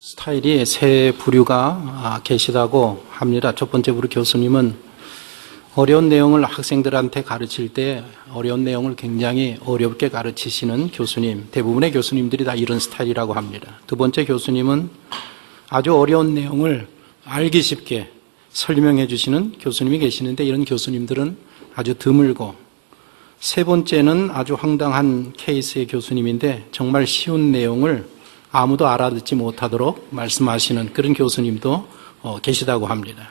스타일이 세 부류가 계시다고 합니다. 첫 번째 부류 교수님은 어려운 내용을 학생들한테 가르칠 때 어려운 내용을 굉장히 어렵게 가르치시는 교수님, 대부분의 교수님들이 다 이런 스타일이라고 합니다. 두 번째 교수님은 아주 어려운 내용을 알기 쉽게 설명해 주시는 교수님이 계시는데 이런 교수님들은 아주 드물고, 세 번째는 아주 황당한 케이스의 교수님인데 정말 쉬운 내용을 아무도 알아듣지 못하도록 말씀하시는 그런 교수님도 계시다고 합니다.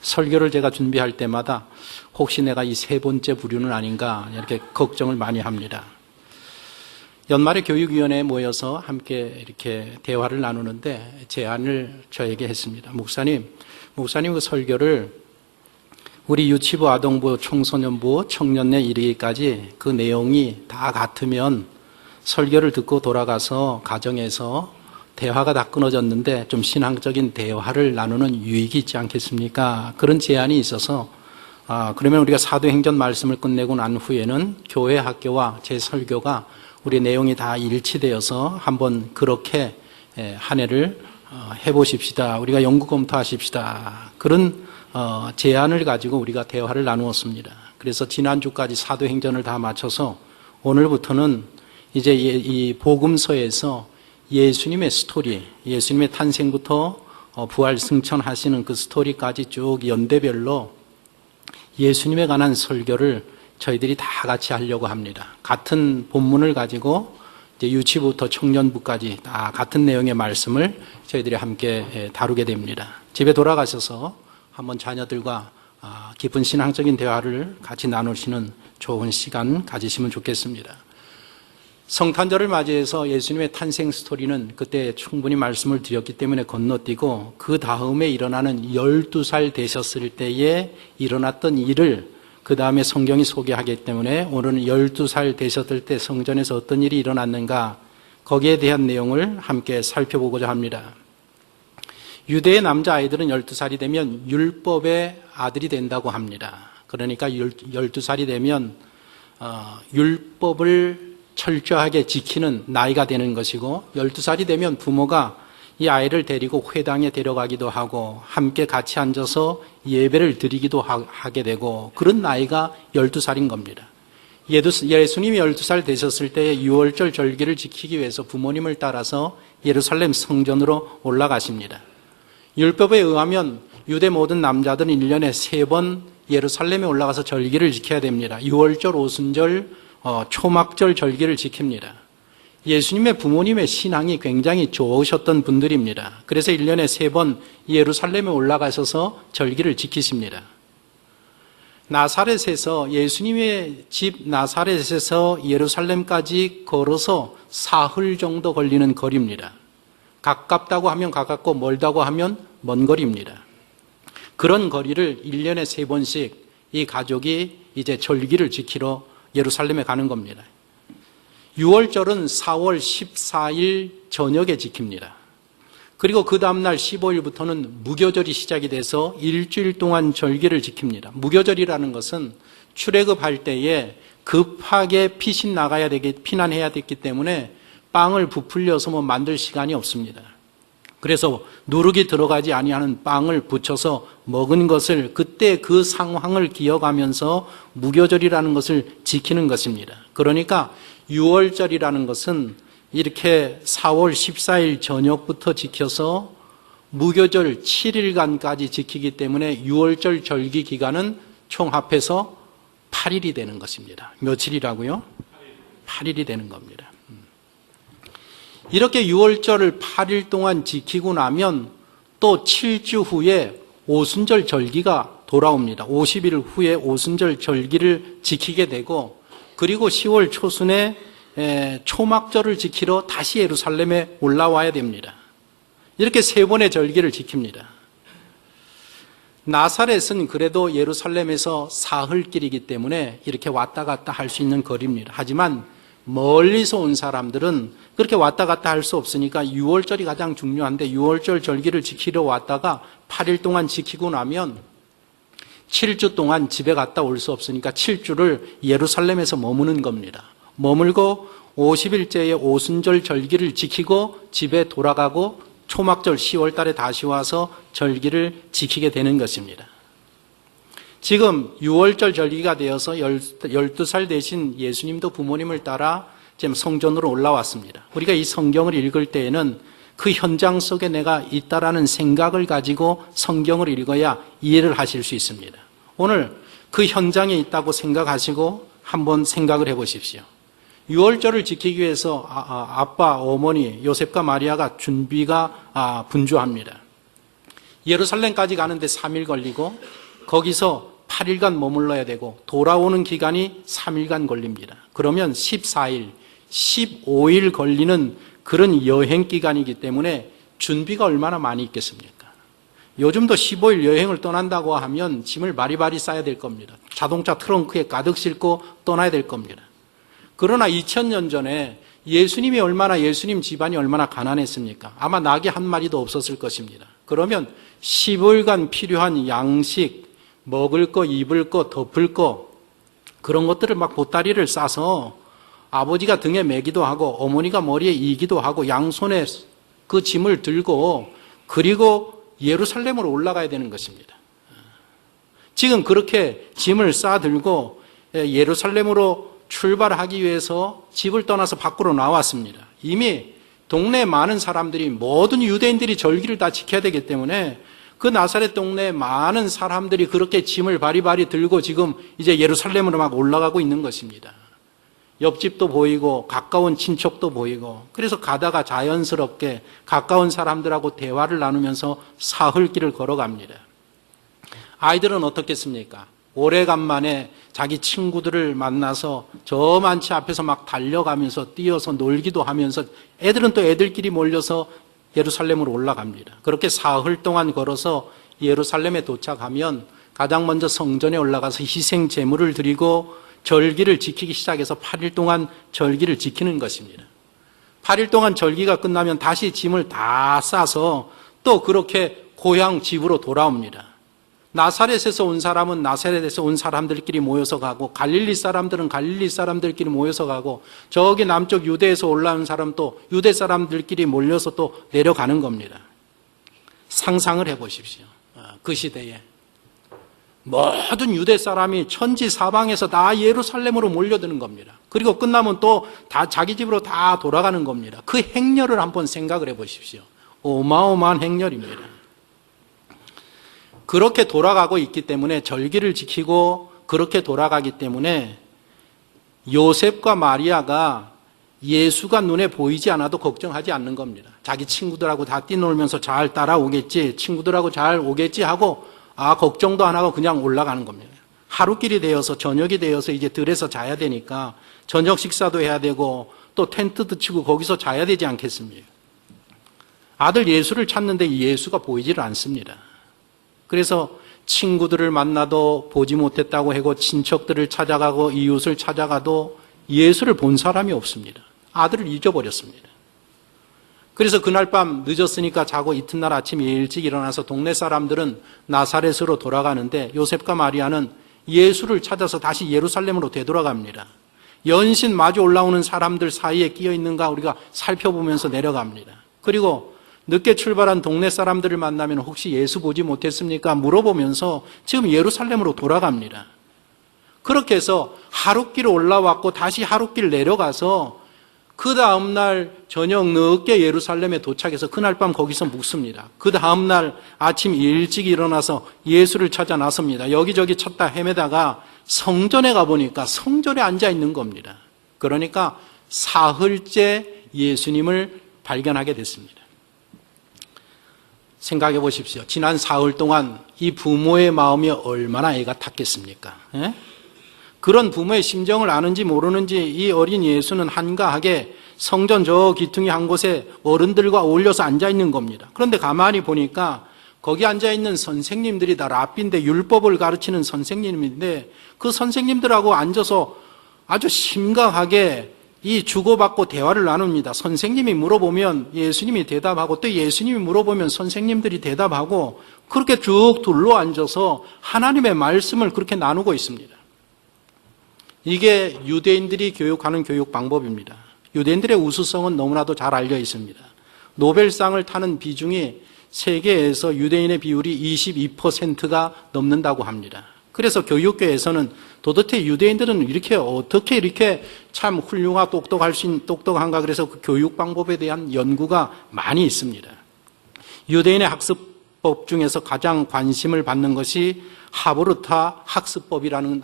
설교를 제가 준비할 때마다 혹시 내가 이 세 번째 부류는 아닌가 이렇게 걱정을 많이 합니다. 연말에 교육위원회에 모여서 함께 이렇게 대화를 나누는데 제안을 저에게 했습니다. 목사님 그 설교를 우리 유치부, 아동부, 청소년부, 청년에 이르기까지 그 내용이 다 같으면 설교를 듣고 돌아가서 가정에서 대화가 다 끊어졌는데 좀 신앙적인 대화를 나누는 유익이 있지 않겠습니까? 그런 제안이 있어서 그러면 우리가 사도행전 말씀을 끝내고 난 후에는 교회, 학교와 제 설교가 우리 내용이 다 일치되어서 한번 그렇게 한 해를 해보십시다. 우리가 연구 검토하십시다. 그런 제안을 가지고 우리가 대화를 나누었습니다. 그래서 지난주까지 사도행전을 다 마쳐서 오늘부터는 이제 이 복음서에서 예수님의 스토리, 예수님의 탄생부터 부활 승천하시는 그 스토리까지 쭉 연대별로 예수님에 관한 설교를 저희들이 다 같이 하려고 합니다. 같은 본문을 가지고 이제 유치부터 청년부까지 다 같은 내용의 말씀을 저희들이 함께 다루게 됩니다. 집에 돌아가셔서 한번 자녀들과 깊은 신앙적인 대화를 같이 나누시는 좋은 시간 가지시면 좋겠습니다. 성탄절을 맞이해서 예수님의 탄생 스토리는 그때 충분히 말씀을 드렸기 때문에 건너뛰고 그 다음에 일어나는 12살 되셨을 때에 일어났던 일을 그 다음에 성경이 소개하기 때문에 오늘은 12살 되셨을 때 성전에서 어떤 일이 일어났는가 거기에 대한 내용을 함께 살펴보고자 합니다. 유대의 남자아이들은 12살이 되면 율법의 아들이 된다고 합니다. 그러니까 12살이 되면 율법을 철저하게 지키는 나이가 되는 것이고 12살이 되면 부모가 이 아이를 데리고 회당에 데려가기도 하고 함께 같이 앉아서 예배를 드리기도 하게 되고 그런 나이가 12살인 겁니다. 예수님이 12살 되셨을 때에 유월절 절기를 지키기 위해서 부모님을 따라서 예루살렘 성전으로 올라가십니다. 율법에 의하면 유대 모든 남자들은 1년에 3번 예루살렘에 올라가서 절기를 지켜야 됩니다. 유월절, 오순절, 초막절 절기를 지킵니다. 예수님의 부모님의 신앙이 굉장히 좋으셨던 분들입니다. 그래서 1년에 3번 예루살렘에 올라가셔서 절기를 지키십니다. 나사렛에서 예수님의 집 나사렛에서 예루살렘까지 걸어서 사흘 정도 걸리는 거리입니다. 가깝다고 하면 가깝고 멀다고 하면 먼 거리입니다. 그런 거리를 1년에 3번씩 이 가족이 이제 절기를 지키러 예루살렘에 가는 겁니다. 6월절은 4월 14일 저녁에 지킵니다. 그리고 그 다음날 15일부터는 무교절이 시작이 돼서 일주일 동안 절기를 지킵니다. 무교절이라는 것은 출애굽할 때에 급하게 피난해야 됐기 때문에 빵을 부풀려서 만들 시간이 없습니다. 그래서 누룩이 들어가지 아니하는 빵을 부쳐서 먹은 것을 그때 그 상황을 기억하면서 무교절이라는 것을 지키는 것입니다. 그러니까 6월절이라는 것은 이렇게 4월 14일 저녁부터 지켜서 무교절 7일간까지 지키기 때문에 6월절 절기 기간은 총 합해서 8일이 되는 것입니다. 며칠이라고요? 8일이 되는 겁니다. 이렇게 6월절을 8일 동안 지키고 나면 또 7주 후에 오순절 절기가 돌아옵니다. 50일 후에 오순절 절기를 지키게 되고 그리고 10월 초순에 초막절을 지키러 다시 예루살렘에 올라와야 됩니다. 이렇게 3번의 절기를 지킵니다. 나사렛은 그래도 예루살렘에서 사흘길이기 때문에 이렇게 왔다 갔다 할 수 있는 거리입니다. 하지만 멀리서 온 사람들은 그렇게 왔다 갔다 할 수 없으니까 6월절이 가장 중요한데 6월절 절기를 지키러 왔다가 8일 동안 지키고 나면 7주 동안 집에 갔다 올 수 없으니까 7주를 예루살렘에서 머무는 겁니다. 머물고 50일째의 오순절 절기를 지키고 집에 돌아가고 초막절 10월 달에 다시 와서 절기를 지키게 되는 것입니다. 지금 6월절 절기가 되어서 12살 되신 예수님도 부모님을 따라 지금 성전으로 올라왔습니다. 우리가 이 성경을 읽을 때에는 그 현장 속에 내가 있다라는 생각을 가지고 성경을 읽어야 이해를 하실 수 있습니다. 오늘 그 현장에 있다고 생각하시고 한번 생각을 해보십시오. 6월절을 지키기 위해서 아빠, 어머니, 요셉과 마리아가 준비가 분주합니다. 예루살렘까지 가는데 3일 걸리고 거기서 8일간 머물러야 되고 돌아오는 기간이 3일간 걸립니다. 그러면 14일, 15일 걸리는 그런 여행 기간이기 때문에 준비가 얼마나 많이 있겠습니까? 요즘도 15일 여행을 떠난다고 하면 짐을 바리바리 싸야 될 겁니다. 자동차 트렁크에 가득 싣고 떠나야 될 겁니다. 그러나 2000년 전에 예수님 집안이 얼마나 가난했습니까? 아마 낙이 한 마리도 없었을 것입니다. 그러면 15일간 필요한 양식, 먹을 거, 입을 거, 덮을 거, 그런 것들을 막 보따리를 싸서 아버지가 등에 매기도 하고 어머니가 머리에 이기도 하고 양손에 그 짐을 들고 그리고 예루살렘으로 올라가야 되는 것입니다. 지금 그렇게 짐을 싸들고 예루살렘으로 출발하기 위해서 집을 떠나서 밖으로 나왔습니다. 이미 동네 많은 사람들이, 모든 유대인들이 절기를 다 지켜야 되기 때문에 그 나사렛 동네 많은 사람들이 그렇게 짐을 바리바리 들고 지금 이제 예루살렘으로 막 올라가고 있는 것입니다. 옆집도 보이고 가까운 친척도 보이고, 그래서 가다가 자연스럽게 가까운 사람들하고 대화를 나누면서 사흘길을 걸어갑니다. 아이들은 어떻겠습니까? 오래간만에 자기 친구들을 만나서 저만치 앞에서 막 달려가면서 뛰어서 놀기도 하면서, 애들은 또 애들끼리 몰려서 예루살렘으로 올라갑니다. 그렇게 사흘 동안 걸어서 예루살렘에 도착하면 가장 먼저 성전에 올라가서 희생 제물을 드리고 절기를 지키기 시작해서 8일 동안 절기를 지키는 것입니다. 8일 동안 절기가 끝나면 다시 짐을 다 싸서 또 그렇게 고향 집으로 돌아옵니다. 나사렛에서 온 사람은 나사렛에서 온 사람들끼리 모여서 가고, 갈릴리 사람들은 갈릴리 사람들끼리 모여서 가고, 저기 남쪽 유대에서 올라온 사람 또 유대 사람들끼리 몰려서 또 내려가는 겁니다. 상상을 해보십시오. 그 시대에 모든 유대 사람이 천지 사방에서 다 예루살렘으로 몰려드는 겁니다. 그리고 끝나면 또 다 자기 집으로 다 돌아가는 겁니다. 그 행렬을 한번 생각을 해보십시오. 어마어마한 행렬입니다. 그렇게 돌아가고 있기 때문에, 절기를 지키고 그렇게 돌아가기 때문에 요셉과 마리아가 예수가 눈에 보이지 않아도 걱정하지 않는 겁니다. 자기 친구들하고 다 뛰놀면서 잘 따라오겠지, 친구들하고 잘 오겠지 하고 걱정도 안 하고 그냥 올라가는 겁니다. 하루길이 되어서 저녁이 되어서 이제 들에서 자야 되니까 저녁 식사도 해야 되고 또 텐트도 치고 거기서 자야 되지 않겠습니까? 아들 예수를 찾는데 예수가 보이지를 않습니다. 그래서 친구들을 만나도 보지 못했다고 하고, 친척들을 찾아가고 이웃을 찾아가도 예수를 본 사람이 없습니다. 아들을 잊어버렸습니다. 그래서 그날 밤 늦었으니까 자고 이튿날 아침 일찍 일어나서 동네 사람들은 나사렛으로 돌아가는데, 요셉과 마리아는 예수를 찾아서 다시 예루살렘으로 되돌아갑니다. 연신 마주 올라오는 사람들 사이에 끼어 있는가 우리가 살펴보면서 내려갑니다. 그리고 늦게 출발한 동네 사람들을 만나면 혹시 예수 보지 못했습니까? 물어보면서 지금 예루살렘으로 돌아갑니다. 그렇게 해서 하룻길 올라왔고 다시 하룻길 내려가서 그 다음날 저녁 늦게 예루살렘에 도착해서 그날 밤 거기서 묵습니다. 그 다음날 아침 일찍 일어나서 예수를 찾아 나섭니다. 여기저기 찾다 헤매다가 성전에 가보니까 성전에 앉아 있는 겁니다. 그러니까 사흘째 예수님을 발견하게 됐습니다. 생각해 보십시오. 지난 사흘 동안 이 부모의 마음이 얼마나 애가 탔겠습니까? 예? 그런 부모의 심정을 아는지 모르는지 이 어린 예수는 한가하게 성전 저 기퉁이 한 곳에 어른들과 어울려서 앉아 있는 겁니다. 그런데 가만히 보니까 거기 앉아 있는 선생님들이 다 랍비인데, 율법을 가르치는 선생님인데, 그 선생님들하고 앉아서 아주 심각하게 이 주고받고 대화를 나눕니다. 선생님이 물어보면 예수님이 대답하고, 또 예수님이 물어보면 선생님들이 대답하고, 그렇게 쭉 둘러 앉아서 하나님의 말씀을 그렇게 나누고 있습니다. 이게 유대인들이 교육하는 교육 방법입니다. 유대인들의 우수성은 너무나도 잘 알려 있습니다. 노벨상을 타는 비중이 세계에서 유대인의 비율이 22%가 넘는다고 합니다. 그래서 교육계에서는 도대체 유대인들은 어떻게 이렇게 참 훌륭하고 똑똑한가, 그래서 그 교육 방법에 대한 연구가 많이 있습니다. 유대인의 학습법 중에서 가장 관심을 받는 것이 하브르타 학습법이라는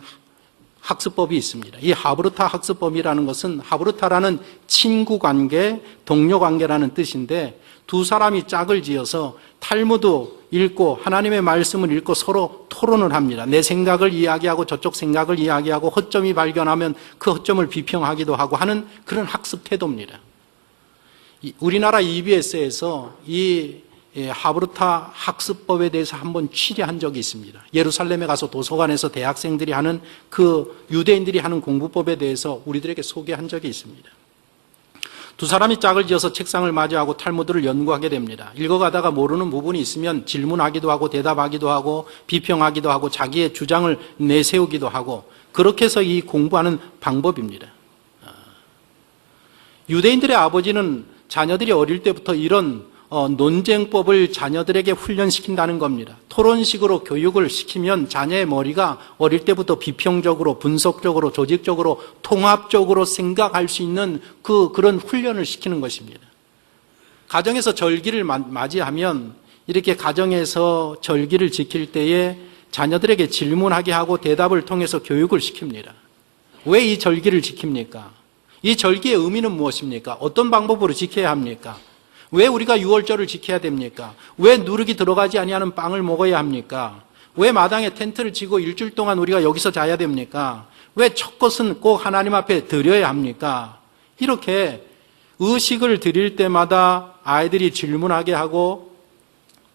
학습법이 있습니다. 이 하브르타 학습법이라는 것은, 하브르타라는 친구 관계, 동료 관계라는 뜻인데, 두 사람이 짝을 지어서 탈무드 읽고 하나님의 말씀을 읽고 서로 토론을 합니다. 내 생각을 이야기하고 저쪽 생각을 이야기하고 허점이 발견하면 그 허점을 비평하기도 하고 하는 그런 학습 태도입니다. 우리나라 EBS에서 이 하브르타 학습법에 대해서 한번 취재한 적이 있습니다. 예루살렘에 가서 도서관에서 대학생들이 하는 그 유대인들이 하는 공부법에 대해서 우리들에게 소개한 적이 있습니다. 두 사람이 짝을 지어서 책상을 맞이하고 탈무드를 연구하게 됩니다. 읽어가다가 모르는 부분이 있으면 질문하기도 하고 대답하기도 하고 비평하기도 하고 자기의 주장을 내세우기도 하고, 그렇게 해서 이 공부하는 방법입니다. 유대인들의 아버지는 자녀들이 어릴 때부터 이런 논쟁법을 자녀들에게 훈련시킨다는 겁니다. 토론식으로 교육을 시키면 자녀의 머리가 어릴 때부터 비평적으로, 분석적으로, 조직적으로, 통합적으로 생각할 수 있는 그런 훈련을 시키는 것입니다. 가정에서 절기를 맞이하면 이렇게 가정에서 절기를 지킬 때에 자녀들에게 질문하게 하고 대답을 통해서 교육을 시킵니다. 왜 이 절기를 지킵니까? 이 절기의 의미는 무엇입니까? 어떤 방법으로 지켜야 합니까? 왜 우리가 유월절을 지켜야 됩니까? 왜 누룩이 들어가지 아니하는 빵을 먹어야 합니까? 왜 마당에 텐트를 치고 일주일 동안 우리가 여기서 자야 됩니까? 왜 첫 것은 꼭 하나님 앞에 드려야 합니까? 이렇게 의식을 드릴 때마다 아이들이 질문하게 하고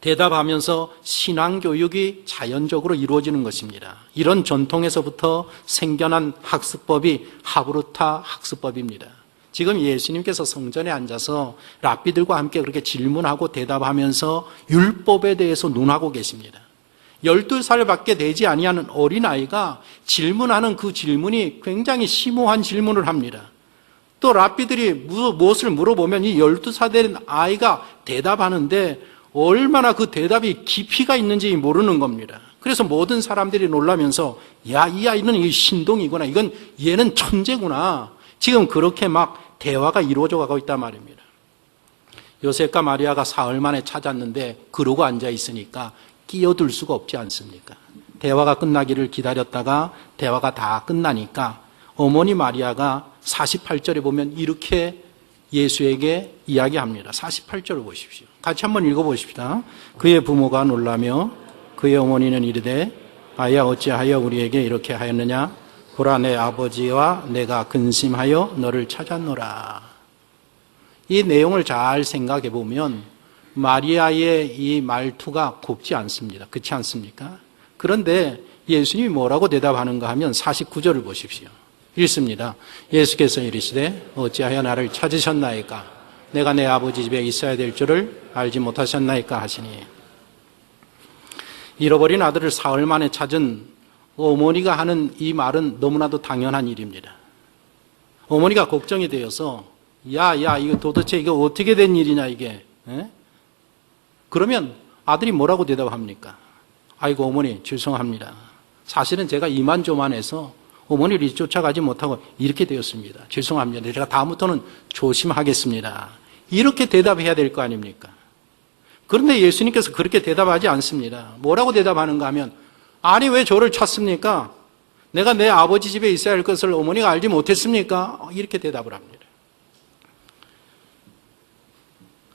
대답하면서 신앙교육이 자연적으로 이루어지는 것입니다. 이런 전통에서부터 생겨난 학습법이 하브르타 학습법입니다. 지금 예수님께서 성전에 앉아서 랍비들과 함께 그렇게 질문하고 대답하면서 율법에 대해서 논하고 계십니다. 12살밖에 되지 아니하는 어린아이가 질문하는 그 질문이 굉장히 심오한 질문을 합니다. 또 랍비들이 무엇을 물어보면 이 12살 된 아이가 대답하는데 얼마나 그 대답이 깊이가 있는지 모르는 겁니다. 그래서 모든 사람들이 놀라면서 야, 이 아이는 이 신동이구나, 얘는 천재구나, 지금 그렇게 막 대화가 이루어져 가고 있단 말입니다. 요셉과 마리아가 사흘 만에 찾았는데 그러고 앉아 있으니까 끼어들 수가 없지 않습니까? 대화가 끝나기를 기다렸다가 대화가 다 끝나니까 어머니 마리아가 48절에 보면 이렇게 예수에게 이야기합니다. 48절을 보십시오. 같이 한번 읽어보십시다. 그의 부모가 놀라며 그의 어머니는 이르되 아야 어찌하여 우리에게 이렇게 하였느냐? 보라, 내 아버지와 내가 근심하여 너를 찾았노라. 이 내용을 잘 생각해 보면 마리아의 이 말투가 곱지 않습니다. 그렇지 않습니까? 그런데 예수님이 뭐라고 대답하는가 하면 49절을 보십시오. 읽습니다. 예수께서 이르시되 어찌하여 나를 찾으셨나이까? 내가 내 아버지 집에 있어야 될 줄을 알지 못하셨나이까 하시니, 잃어버린 아들을 사흘 만에 찾은 어머니가 하는 이 말은 너무나도 당연한 일입니다. 어머니가 걱정이 되어서 야, 이거 도대체 이거 어떻게 된 일이냐 이게. 에? 그러면 아들이 뭐라고 대답합니까? 아이고 어머니 죄송합니다. 사실은 제가 이만저만해서 어머니를 쫓아가지 못하고 이렇게 되었습니다. 죄송합니다. 제가 다음부터는 조심하겠습니다. 이렇게 대답해야 될 거 아닙니까? 그런데 예수님께서 그렇게 대답하지 않습니다. 뭐라고 대답하는가 하면 아니 왜 저를 찾습니까? 내가 내 아버지 집에 있어야 할 것을 어머니가 알지 못했습니까? 이렇게 대답을 합니다.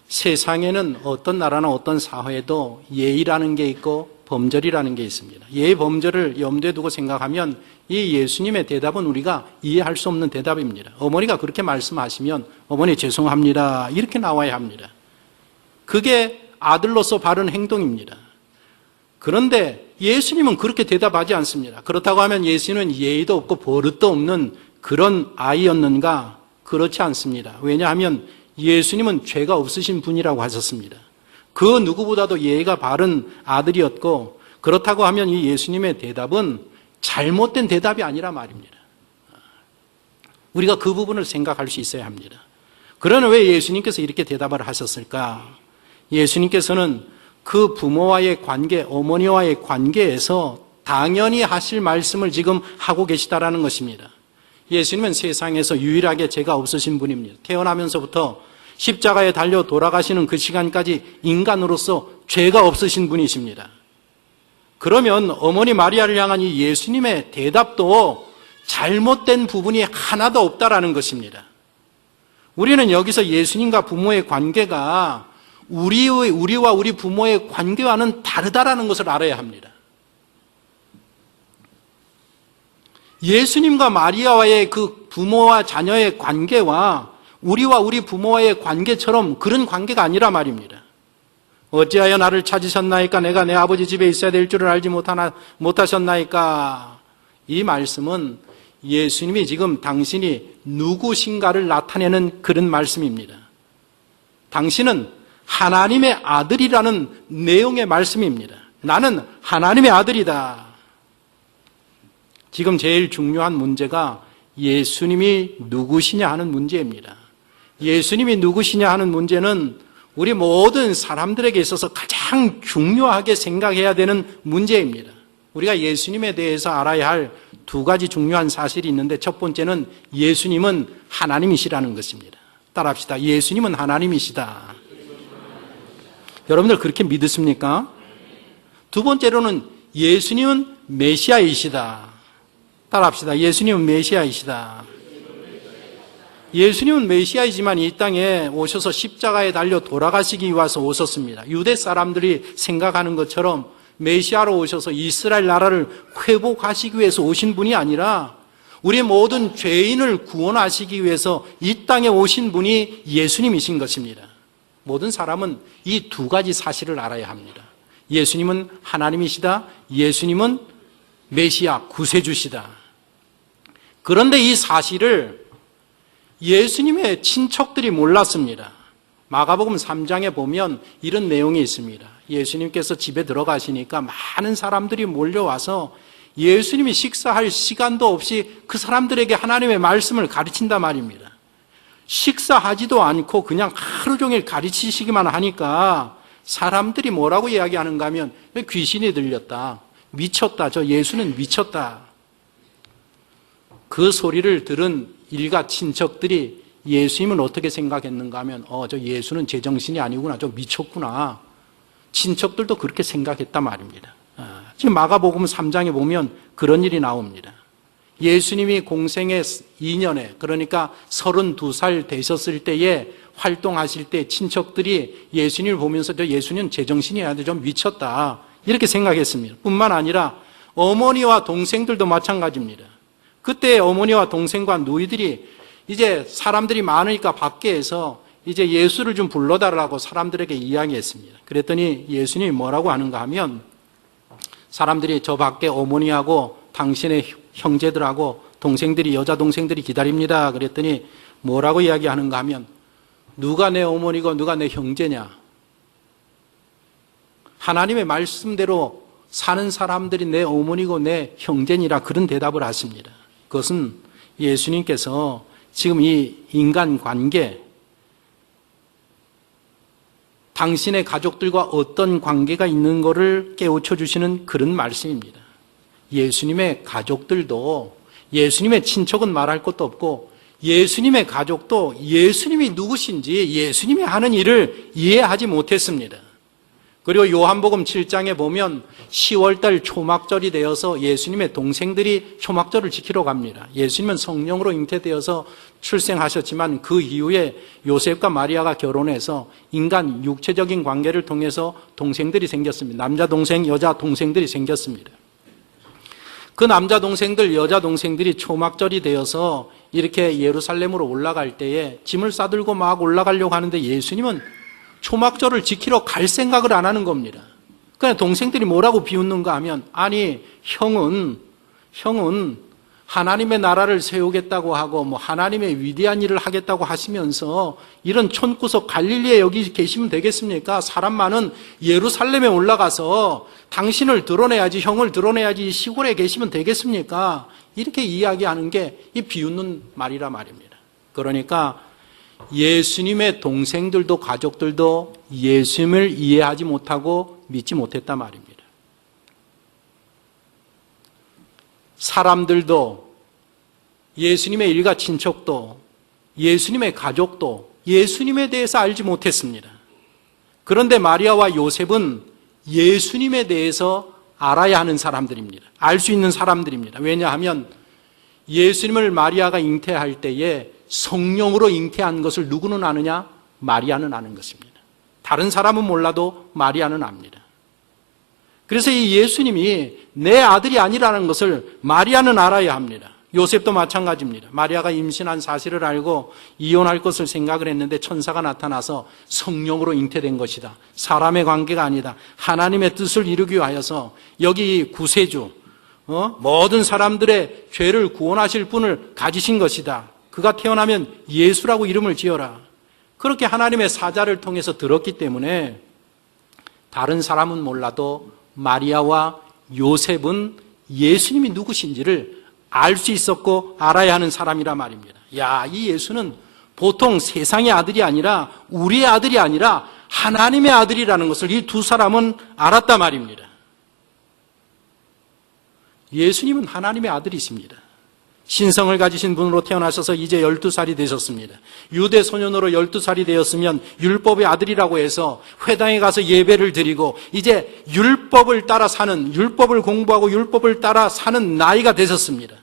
세상에는 어떤 나라나 어떤 사회에도 예의라는 게 있고 범절이라는 게 있습니다. 예의 범절을 염두에 두고 생각하면 이 예수님의 대답은 우리가 이해할 수 없는 대답입니다. 어머니가 그렇게 말씀하시면 어머니 죄송합니다 이렇게 나와야 합니다. 그게 아들로서 바른 행동입니다. 그런데 예수님은 그렇게 대답하지 않습니다. 그렇다고 하면 예수님은 예의도 없고 버릇도 없는 그런 아이였는가? 그렇지 않습니다. 왜냐하면 예수님은 죄가 없으신 분이라고 하셨습니다. 그 누구보다도 예의가 바른 아들이었고, 그렇다고 하면 이 예수님의 대답은 잘못된 대답이 아니라 말입니다. 우리가 그 부분을 생각할 수 있어야 합니다. 그러나 왜 예수님께서 이렇게 대답을 하셨을까? 예수님께서는 그 부모와의 관계, 어머니와의 관계에서 당연히 하실 말씀을 지금 하고 계시다라는 것입니다. 예수님은 세상에서 유일하게 죄가 없으신 분입니다. 태어나면서부터 십자가에 달려 돌아가시는 그 시간까지 인간으로서 죄가 없으신 분이십니다. 그러면 어머니 마리아를 향한 이 예수님의 대답도 잘못된 부분이 하나도 없다라는 것입니다. 우리는 여기서 예수님과 부모의 관계가 우리와 우리 부모의 관계와는 다르다라는 것을 알아야 합니다. 예수님과 마리아와의 그 부모와 자녀의 관계와 우리와 우리 부모와의 관계처럼 그런 관계가 아니라 말입니다. 어찌하여 나를 찾으셨나이까? 내가 내 아버지 집에 있어야 될 줄을 알지 못하셨나이까? 이 말씀은 예수님이 지금 당신이 누구신가를 나타내는 그런 말씀입니다. 당신은 하나님의 아들이라는 내용의 말씀입니다. 나는 하나님의 아들이다. 지금 제일 중요한 문제가 예수님이 누구시냐 하는 문제입니다. 예수님이 누구시냐 하는 문제는 우리 모든 사람들에게 있어서 가장 중요하게 생각해야 되는 문제입니다. 우리가 예수님에 대해서 알아야 할 두 가지 중요한 사실이 있는데, 첫 번째는 예수님은 하나님이시라는 것입니다. 따라합시다. 예수님은 하나님이시다. 여러분들 그렇게 믿으십니까? 두 번째로는 예수님은 메시아이시다. 따라합시다. 예수님은 메시아이시다. 예수님은 메시아이지만 이 땅에 오셔서 십자가에 달려 돌아가시기 위해서 오셨습니다. 유대 사람들이 생각하는 것처럼 메시아로 오셔서 이스라엘 나라를 회복하시기 위해서 오신 분이 아니라 우리 모든 죄인을 구원하시기 위해서 이 땅에 오신 분이 예수님이신 것입니다. 모든 사람은 이 두 가지 사실을 알아야 합니다. 예수님은 하나님이시다. 예수님은 메시아, 구세주시다. 그런데 이 사실을 예수님의 친척들이 몰랐습니다. 마가복음 3장에 보면 이런 내용이 있습니다. 예수님께서 집에 들어가시니까 많은 사람들이 몰려와서 예수님이 식사할 시간도 없이 그 사람들에게 하나님의 말씀을 가르친단 말입니다. 식사하지도 않고 그냥 하루 종일 가르치시기만 하니까 사람들이 뭐라고 이야기하는가 하면 귀신이 들렸다, 미쳤다, 저 예수는 미쳤다. 그 소리를 들은 일가 친척들이 예수님은 어떻게 생각했는가 하면 저 예수는 제정신이 아니구나, 저 미쳤구나. 친척들도 그렇게 생각했단 말입니다. 지금 마가복음 3장에 보면 그런 일이 나옵니다. 예수님이 공생의 2년에, 그러니까 32살 되셨을 때에 활동하실 때 친척들이 예수님을 보면서 저 예수님 제정신이 아닌데 좀 미쳤다, 이렇게 생각했습니다. 뿐만 아니라 어머니와 동생들도 마찬가지입니다. 그때 어머니와 동생과 누이들이 이제 사람들이 많으니까 밖에서 이제 예수를 좀 불러달라고 사람들에게 이야기했습니다. 그랬더니 예수님이 뭐라고 하는가 하면, 사람들이 저 밖에 어머니하고 당신의 형제들하고 동생들이, 여자 동생들이 기다립니다. 그랬더니 뭐라고 이야기하는가 하면, 누가 내 어머니고 누가 내 형제냐? 하나님의 말씀대로 사는 사람들이 내 어머니고 내 형제니라, 그런 대답을 하십니다. 그것은 예수님께서 지금 이 인간관계, 당신의 가족들과 어떤 관계가 있는 것을 깨우쳐 주시는 그런 말씀입니다. 예수님의 가족들도, 예수님의 친척은 말할 것도 없고 예수님의 가족도 예수님이 누구신지, 예수님이 하는 일을 이해하지 못했습니다. 그리고 요한복음 7장에 보면 10월달 초막절이 되어서 예수님의 동생들이 초막절을 지키러 갑니다. 예수님은 성령으로 잉태되어서 출생하셨지만 그 이후에 요셉과 마리아가 결혼해서 인간 육체적인 관계를 통해서 동생들이 생겼습니다. 남자 동생, 여자 동생들이 생겼습니다. 그 남자 동생들, 여자 동생들이 초막절이 되어서 이렇게 예루살렘으로 올라갈 때에 짐을 싸들고 막 올라가려고 하는데 예수님은 초막절을 지키러 갈 생각을 안 하는 겁니다. 그냥 동생들이 뭐라고 비웃는가 하면, 아니 형은 하나님의 나라를 세우겠다고 하고 하나님의 위대한 일을 하겠다고 하시면서 이런 촌구석 갈릴리에 여기 계시면 되겠습니까? 사람 많은 예루살렘에 올라가서 당신을 드러내야지, 형을 드러내야지 시골에 계시면 되겠습니까? 이렇게 이야기하는 게 이 비웃는 말이라 말입니다. 그러니까 예수님의 동생들도 가족들도 예수님을 이해하지 못하고 믿지 못했단 말입니다. 사람들도 예수님의 일가 친척도 예수님의 가족도 예수님에 대해서 알지 못했습니다. 그런데 마리아와 요셉은 예수님에 대해서 알아야 하는 사람들입니다. 알 수 있는 사람들입니다. 왜냐하면 예수님을 마리아가 잉태할 때에 성령으로 잉태한 것을 누구는 아느냐? 마리아는 아는 것입니다. 다른 사람은 몰라도 마리아는 압니다. 그래서 이 예수님이 내 아들이 아니라는 것을 마리아는 알아야 합니다. 요셉도 마찬가지입니다. 마리아가 임신한 사실을 알고 이혼할 것을 생각을 했는데 천사가 나타나서 성령으로 잉태된 것이다. 사람의 관계가 아니다. 하나님의 뜻을 이루기 위하여서 여기 구세주, 모든 사람들의 죄를 구원하실 분을 가지신 것이다. 그가 태어나면 예수라고 이름을 지어라. 그렇게 하나님의 사자를 통해서 들었기 때문에 다른 사람은 몰라도 마리아와 요셉은 예수님이 누구신지를 알 수 있었고 알아야 하는 사람이라 말입니다. 야, 이 예수는 보통 세상의 아들이 아니라 우리의 아들이 아니라 하나님의 아들이라는 것을 이 두 사람은 알았단 말입니다. 예수님은 하나님의 아들이십니다. 신성을 가지신 분으로 태어나셔서 이제 12살이 되셨습니다. 유대 소년으로 12살이 되었으면 율법의 아들이라고 해서 회당에 가서 예배를 드리고 이제 율법을 따라 사는, 율법을 공부하고 율법을 따라 사는 나이가 되셨습니다.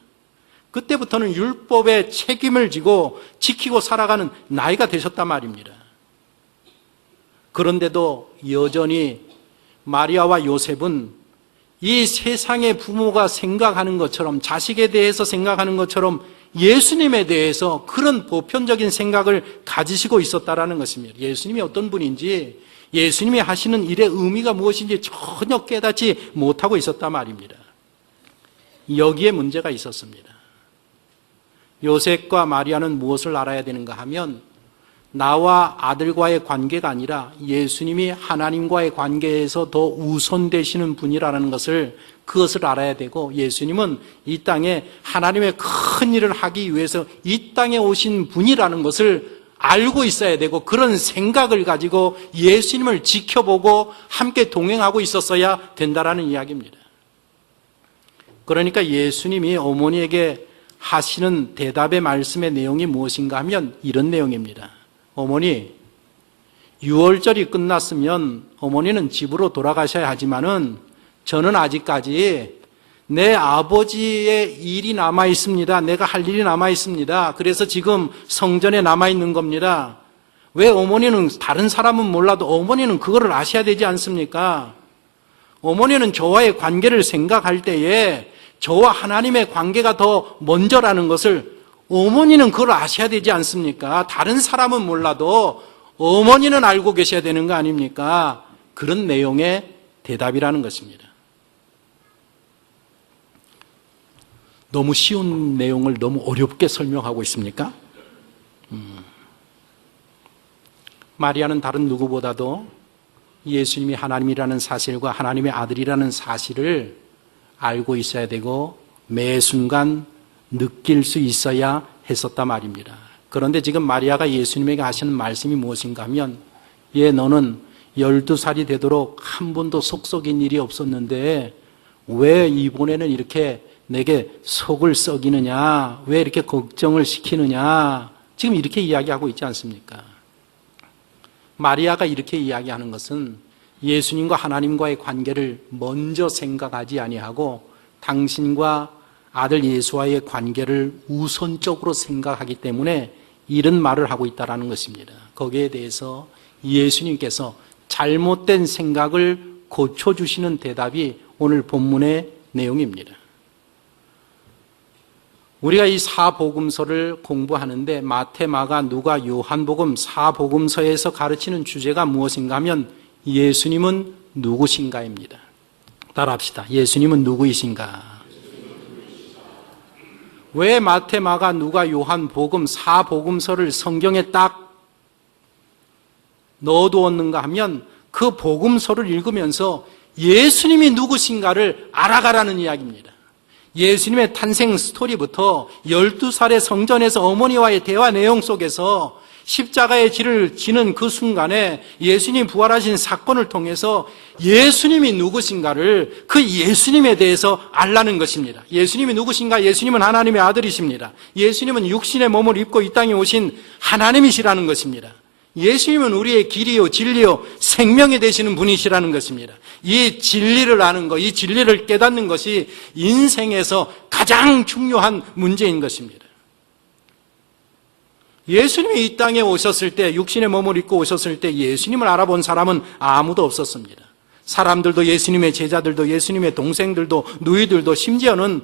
그때부터는 율법의 책임을 지고 지키고 살아가는 나이가 되셨단 말입니다. 그런데도 여전히 마리아와 요셉은 이 세상의 부모가 생각하는 것처럼, 자식에 대해서 생각하는 것처럼 예수님에 대해서 그런 보편적인 생각을 가지시고 있었다라는 것입니다. 예수님이 어떤 분인지, 예수님이 하시는 일의 의미가 무엇인지 전혀 깨닫지 못하고 있었단 말입니다. 여기에 문제가 있었습니다. 요셉과 마리아는 무엇을 알아야 되는가 하면 나와 아들과의 관계가 아니라 예수님이 하나님과의 관계에서 더 우선되시는 분이라는 것을, 그것을 알아야 되고, 예수님은 이 땅에 하나님의 큰 일을 하기 위해서 이 땅에 오신 분이라는 것을 알고 있어야 되고, 그런 생각을 가지고 예수님을 지켜보고 함께 동행하고 있었어야 된다라는 이야기입니다. 그러니까 예수님이 어머니에게 하시는 대답의 말씀의 내용이 무엇인가 하면 이런 내용입니다. 어머니, 유월절이 끝났으면 어머니는 집으로 돌아가셔야 하지만은 저는 아직까지 내 아버지의 일이 남아 있습니다. 내가 할 일이 남아 있습니다. 그래서 지금 성전에 남아 있는 겁니다. 왜 어머니는, 다른 사람은 몰라도 어머니는 그거를 아셔야 되지 않습니까? 어머니는 저와의 관계를 생각할 때에 저와 하나님의 관계가 더 먼저라는 것을 어머니는 그걸 아셔야 되지 않습니까? 다른 사람은 몰라도 어머니는 알고 계셔야 되는 거 아닙니까? 그런 내용의 대답이라는 것입니다. 너무 쉬운 내용을 너무 어렵게 설명하고 있습니까? 마리아는 다른 누구보다도 예수님이 하나님이라는 사실과 하나님의 아들이라는 사실을 알고 있어야 되고 매 순간 느낄 수 있어야 했었단 말입니다. 그런데 지금 마리아가 예수님에게 하시는 말씀이 무엇인가 하면, 너는 12살이 되도록 한 번도 속썩인 일이 없었는데 왜 이번에는 이렇게 내게 속을 썩이느냐, 왜 이렇게 걱정을 시키느냐, 지금 이렇게 이야기하고 있지 않습니까? 마리아가 이렇게 이야기하는 것은 예수님과 하나님과의 관계를 먼저 생각하지 아니하고 당신과 아들 예수와의 관계를 우선적으로 생각하기 때문에 이런 말을 하고 있다는 것입니다. 거기에 대해서 예수님께서 잘못된 생각을 고쳐주시는 대답이 오늘 본문의 내용입니다. 우리가 이 사복음서를 공부하는데 마태, 마가, 누가, 요한복음 사복음서에서 가르치는 주제가 무엇인가 하면 예수님은 누구신가입니다. 따라합시다. 예수님은 누구이신가? 왜 마태, 마가, 누가, 요한, 복음, 사복음서를 성경에 딱 넣어두었는가 하면 그 복음서를 읽으면서 예수님이 누구신가를 알아가라는 이야기입니다. 예수님의 탄생 스토리부터 12살의 성전에서 어머니와의 대화 내용 속에서 십자가의 질을 지는 그 순간에 예수님 부활하신 사건을 통해서 예수님이 누구신가를, 그 예수님에 대해서 알라는 것입니다. 예수님이 누구신가? 예수님은 하나님의 아들이십니다. 예수님은 육신의 몸을 입고 이 땅에 오신 하나님이시라는 것입니다. 예수님은 우리의 길이요 진리요 생명이 되시는 분이시라는 것입니다. 이 진리를 아는 것, 이 진리를 깨닫는 것이 인생에서 가장 중요한 문제인 것입니다. 예수님이 이 땅에 오셨을 때, 육신의 몸을 입고 오셨을 때 예수님을 알아본 사람은 아무도 없었습니다. 사람들도, 예수님의 제자들도, 예수님의 동생들도, 누이들도, 심지어는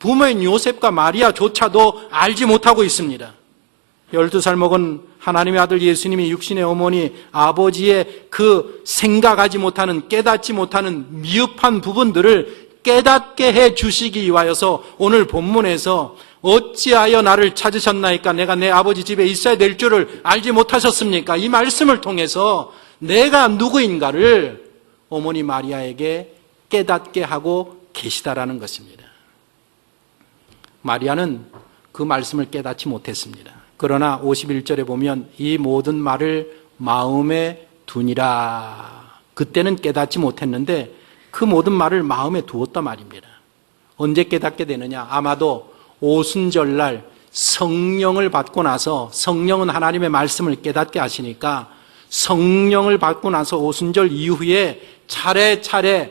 부모인 요셉과 마리아조차도 알지 못하고 있습니다. 12살 먹은 하나님의 아들 예수님이 육신의 어머니 아버지의 그 생각하지 못하는, 깨닫지 못하는 미흡한 부분들을 깨닫게 해 주시기 위하여서 오늘 본문에서 어찌하여 나를 찾으셨나이까? 내가 내 아버지 집에 있어야 될 줄을 알지 못하셨습니까? 이 말씀을 통해서 내가 누구인가를 어머니 마리아에게 깨닫게 하고 계시다라는 것입니다. 마리아는 그 말씀을 깨닫지 못했습니다. 그러나 51절에 보면 이 모든 말을 마음에 두니라. 그때는 깨닫지 못했는데 그 모든 말을 마음에 두었단 말입니다. 언제 깨닫게 되느냐? 아마도 오순절날 성령을 받고 나서, 성령은 하나님의 말씀을 깨닫게 하시니까 성령을 받고 나서 오순절 이후에 차례차례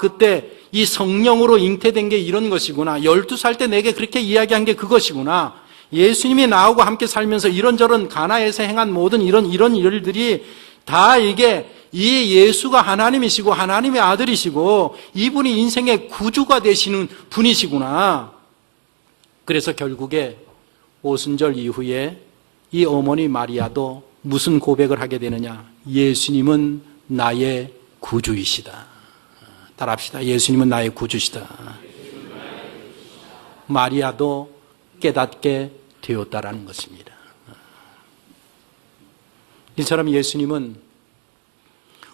그때 이 성령으로 잉태된 게 이런 것이구나, 12살 때 내게 그렇게 이야기한 게 그것이구나, 예수님이 나하고 함께 살면서 이런저런 가나에서 행한 모든 이런 일들이 다 이게 이 예수가 하나님이시고 하나님의 아들이시고 이분이 인생의 구주가 되시는 분이시구나. 그래서 결국에 오순절 이후에 이 어머니 마리아도 무슨 고백을 하게 되느냐? 예수님은 나의 구주이시다. 따라합시다. 예수님은 나의 구주시다. 마리아도 깨닫게 되었다라는 것입니다. 이처럼 예수님은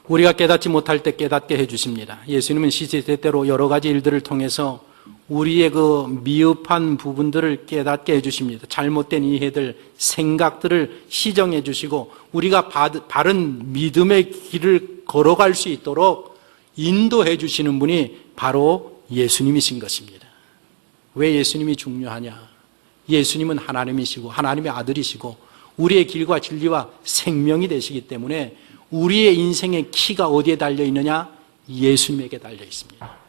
우리가 깨닫지 못할 때 깨닫게 해주십니다. 예수님은 시시때때로 여러 가지 일들을 통해서 우리의 그 미흡한 부분들을 깨닫게 해주십니다. 잘못된 이해들, 생각들을 시정해 주시고 우리가 바른 믿음의 길을 걸어갈 수 있도록 인도해 주시는 분이 바로 예수님이신 것입니다. 왜 예수님이 중요하냐? 예수님은 하나님이시고 하나님의 아들이시고 우리의 길과 진리와 생명이 되시기 때문에 우리의 인생의 키가 어디에 달려 있느냐? 예수님에게 달려 있습니다.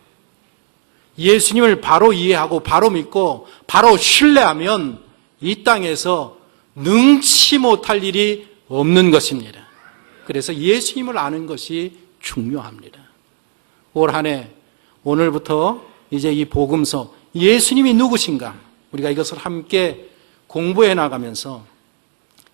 예수님을 바로 이해하고 바로 믿고 바로 신뢰하면 이 땅에서 능치 못할 일이 없는 것입니다. 그래서 예수님을 아는 것이 중요합니다. 올 한 해, 오늘부터 이제 이 복음서, 예수님이 누구신가? 우리가 이것을 함께 공부해 나가면서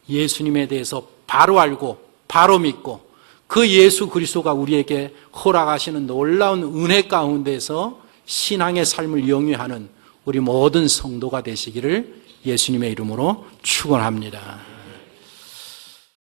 예수님에 대해서 바로 알고 바로 믿고 그 예수 그리스도가 우리에게 허락하시는 놀라운 은혜 가운데서 신앙의 삶을 영위하는 우리 모든 성도가 되시기를 예수님의 이름으로 축원합니다.